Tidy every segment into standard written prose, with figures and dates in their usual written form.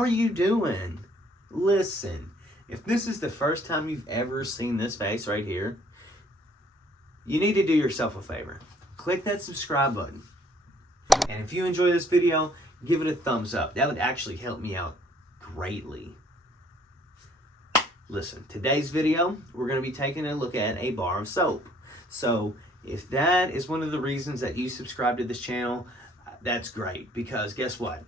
How are you doing? Listen, if this is the first time you've ever seen this face right here, you need to do yourself a favor. Click that subscribe button. And if you enjoy this video, give it a thumbs up. That would actually help me out greatly. Listen, today's video, we're going to be taking a look at a bar of soap. So if that is one of the reasons that you subscribe to this channel, that's great. Because guess what?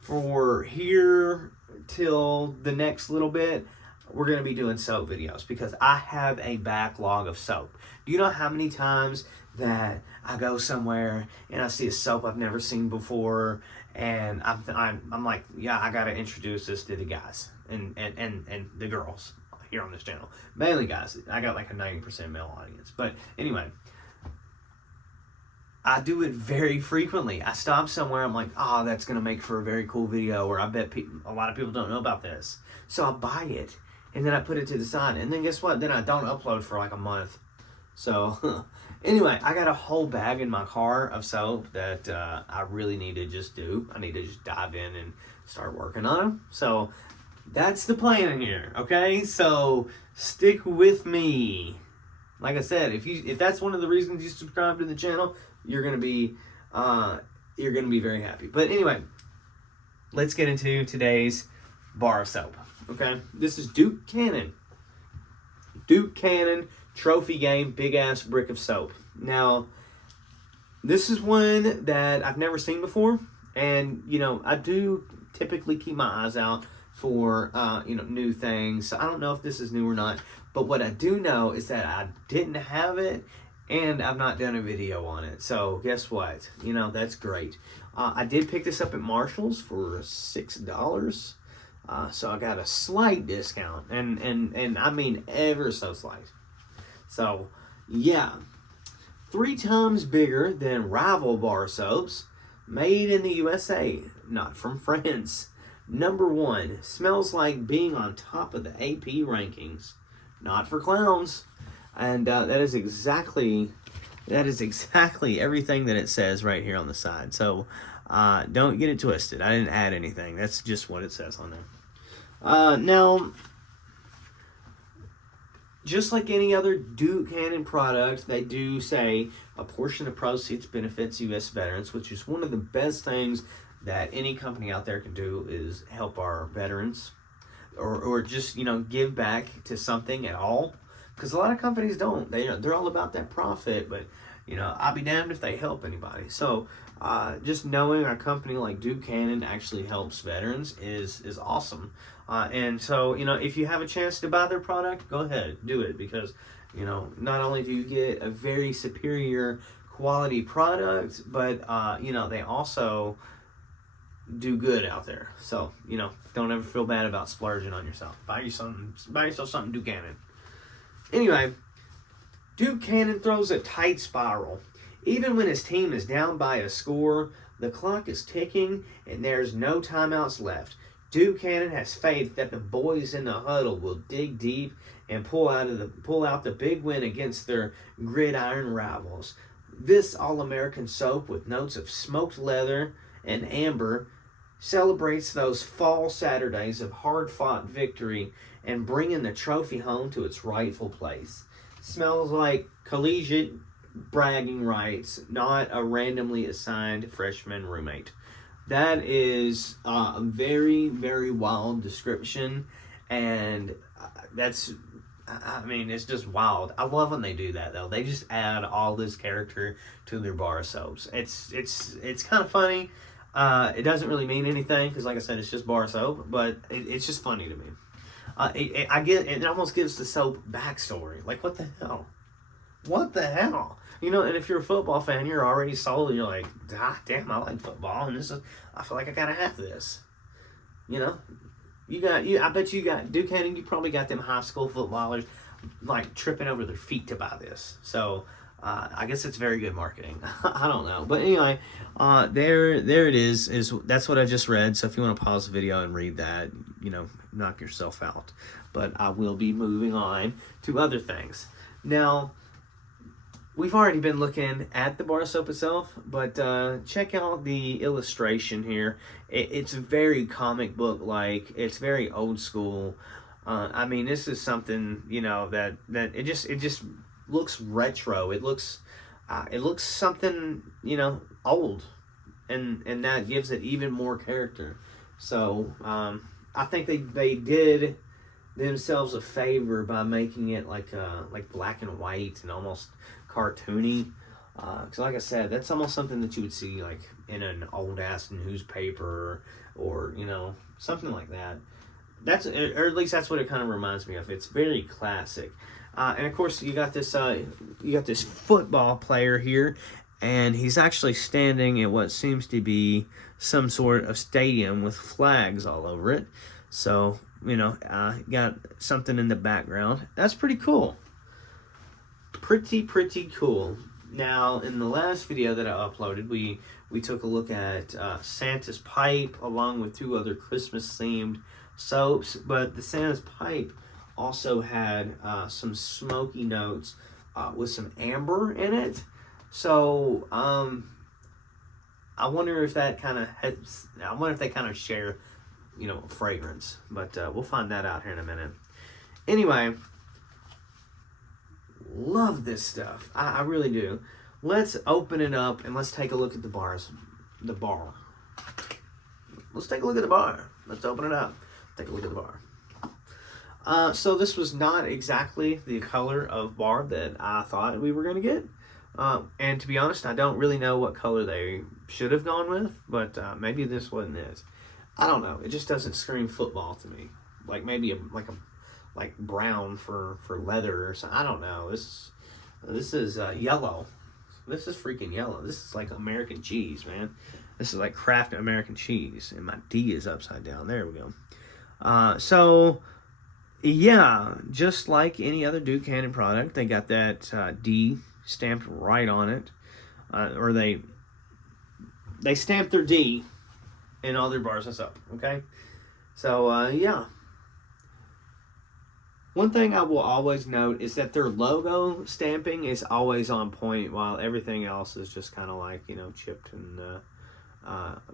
For here till the next little bit, we're going to be doing soap videos because I have a backlog of soap. Do you know how many times that I go somewhere and I see a soap I've never seen before, and I'm like, yeah, I got to introduce this to the guys and the girls here on this channel. Mainly guys. I got like a 90% male audience. But anyway, I do it very frequently. I stop somewhere, I'm like, oh, that's going to make for a very cool video, or I bet a lot of people don't know about this. So I buy it, and then I put it to the side, and then guess what? Then I don't upload for like a month. So anyway, I got a whole bag in my car of soap that I really need to just do. I need to just dive in and start working on them. So that's the plan here, okay? So stick with me. Like I said, if that's one of the reasons you subscribe to the channel, you're gonna be very happy. But anyway, let's get into today's bar of soap. Okay, this is Duke Cannon. Duke Cannon Trophy Game Big Ass Brick of Soap. Now, this is one that I've never seen before, and I do typically keep my eyes out for new things. So I don't know if this is new or not, but what I do know is that I didn't have it, and I've not done a video on it. So guess what? That's great. I did pick this up at Marshall's for $6. So I got a slight discount, and I mean ever so slight. So yeah, 3 times bigger than rival bar soaps, made in the USA, not from France. Number 1, smells like being on top of the AP rankings, not for clowns. And that is exactly everything that it says right here on the side. So don't get it twisted. I didn't add anything. That's just what it says on there. Now, just like any other Duke Cannon product, they do say a portion of proceeds benefits U.S. veterans, which is one of the best things that any company out there can do, is help our veterans, or just give back to something at all. Because a lot of companies don't. They're all about that profit, but I'll be damned if they help anybody. So just knowing a company like Duke Cannon actually helps veterans is awesome. And so if you have a chance to buy their product, go ahead, do it, because not only do you get a very superior quality product, but they also do good out there. So don't ever feel bad about splurging on yourself. Buy yourself something Duke Cannon. Anyway, Duke Cannon throws a tight spiral. Even when his team is down by a score, the clock is ticking and there's no timeouts left. Duke Cannon has faith that the boys in the huddle will dig deep and pull out the big win against their gridiron rivals. This All-American soap, with notes of smoked leather and amber, celebrates those fall Saturdays of hard-fought victory and bringing the trophy home to its rightful place. Smells like collegiate bragging rights, not a randomly assigned freshman roommate. That is a very, very wild description, and it's just wild. I love when they do that, though. They just add all this character to their bar of soaps. It's kind of funny. It doesn't really mean anything because, like I said, it's just bar soap, but it's just funny to me. It almost gives the soap backstory. Like, what the hell? What the hell? And if you're a football fan, you're already sold. You're like, damn, I like football, and I feel like I gotta have this. I bet you got Duke Cannon. You probably got them high school footballers like tripping over their feet to buy this. So I guess it's very good marketing. I don't know, but anyway, there it is. That's what I just read. So if you want to pause the video and read that, knock yourself out. But I will be moving on to other things now. we've already been looking at the bar soap itself, but check out the illustration here. It's very comic book like. It's very old school. I mean, this is something, you know, that it just looks retro. It looks something, you know, old, and that gives it even more character. So I think they did themselves a favor by making it like black and white and almost cartoony. Because like I said, that's almost something that you would see like in an old ass newspaper, or you know, something like that. That's, or at least that's what it kind of reminds me of. It's very classic. And of course, you got this football player here, and he's actually standing at what seems to be some sort of stadium with flags all over it. So, you know, got something in the background. That's pretty cool. Pretty cool. Now, in the last video that I uploaded, we took a look at Santa's Pipe along with 2 other Christmas-themed soaps, but the Santa's Pipe also had some smoky notes with some amber in it. So I wonder if that kind of they kind of share, you know, fragrance. But we'll find that out here in a minute. Anyway, love this stuff. I really do. Let's open it up and let's take a look at the bar. Let's take a look at the bar. Let's open it up. Take a look at the bar. So this was not exactly the color of bar that I thought we were going to get. And to be honest, I don't really know what color they should have gone with, but maybe this wasn't it. I don't know. It just doesn't scream football to me. Like maybe like brown for leather or something. I don't know. This is yellow. This is freaking yellow. This is like American cheese, man. This is like Kraft American cheese, and my D is upside down. There we go. So yeah, just like any other Duke Cannon product, they got that D stamped right on it, or they stamped their D in all their bars and stuff. Okay, so yeah. One thing I will always note is that their logo stamping is always on point, while everything else is just kind of like, you know, chipped and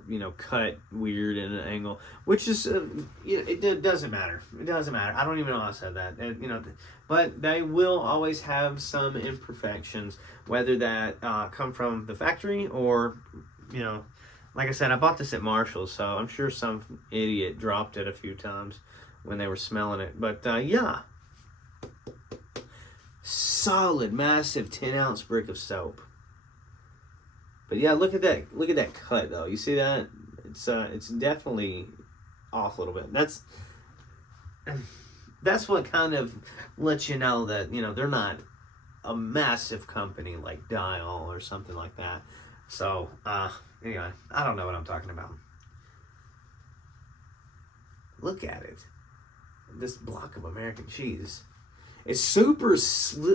you know, cut weird in an angle, which is it doesn't matter. It doesn't matter. I don't even know how I said that. You know, but they will always have some imperfections, whether that come from the factory or, you know, like I said, I bought this at Marshall's, so I'm sure some idiot dropped it a few times when they were smelling it. But yeah, solid, massive 10-ounce brick of soap. But yeah, look at that. Look at that cut, though. You see that? It's definitely off a little bit. That's what kind of lets you know that, you know, they're not a massive company like Dial or something like that. So anyway, I don't know what I'm talking about. Look at it. This block of American cheese. It's super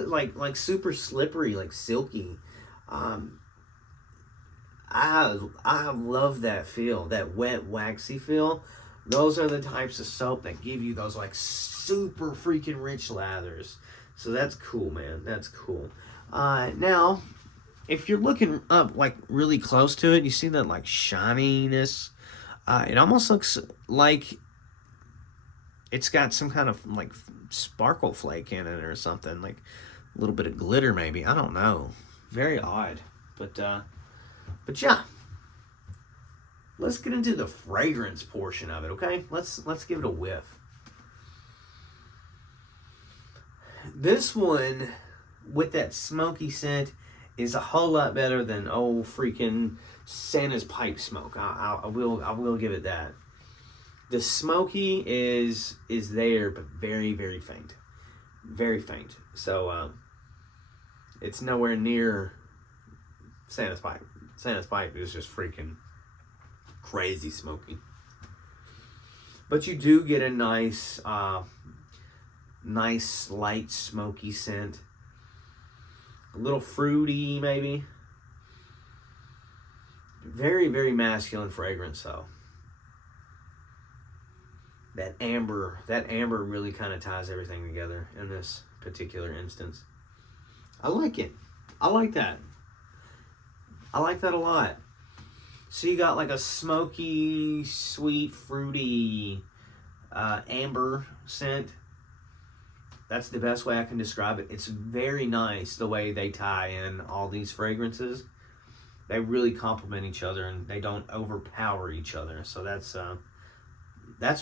like super slippery, like silky. I love that feel, that wet, waxy feel. Those are the types of soap that give you those like super freaking rich lathers. So that's cool, man. That's cool. Now, if you're looking up like really close to it, you see that like shininess. It almost looks like it's got some kind of like sparkle flake in it or something, like a little bit of glitter maybe. I don't know. Very odd, but yeah. Let's get into the fragrance portion of it, okay? Let's give it a whiff. This one with that smoky scent is a whole lot better than old freaking Santa's Pipe smoke. I will give it that. The smoky is there, but very, very faint. Very faint. So it's nowhere near Santa's Pipe. Santa's Pipe is just freaking crazy smoky. But you do get a nice light smoky scent. A little fruity maybe. Very, very masculine fragrance though. That amber really kind of ties everything together in this particular instance. I like it. I like that. I like that a lot. So you got like a smoky, sweet, fruity, amber scent. That's the best way I can describe it. It's very nice the way they tie in all these fragrances. They really complement each other and they don't overpower each other. So that's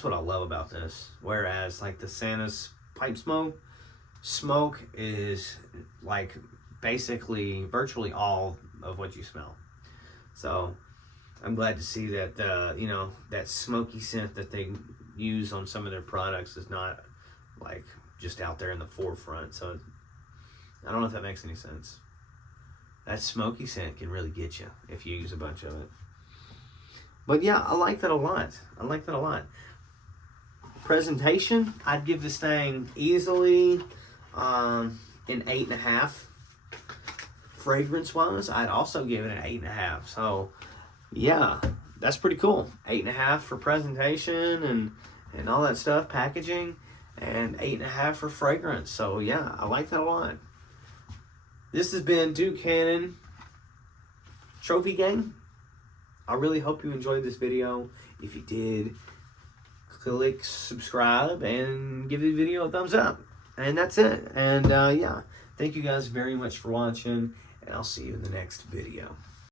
what I love about this. Whereas like the Santa's pipe smoke is like basically virtually all of what you smell. So I'm glad to see that that smoky scent that they use on some of their products is not like just out there in the forefront. So I don't know if that makes any sense. That smoky scent can really get you if you use a bunch of it. But yeah, I like that a lot. I like that a lot. Presentation, I'd give this thing easily an 8.5. Fragrance wise, I'd also give it an 8.5. So yeah, that's pretty cool. 8.5 for presentation and all that stuff, packaging, and 8.5 for fragrance. So yeah, I like that a lot. This has been Duke Cannon Trophy Gang. I really hope you enjoyed this video. If you did, click subscribe and give the video a thumbs up. And that's it. And yeah, thank you guys very much for watching, and I'll see you in the next video.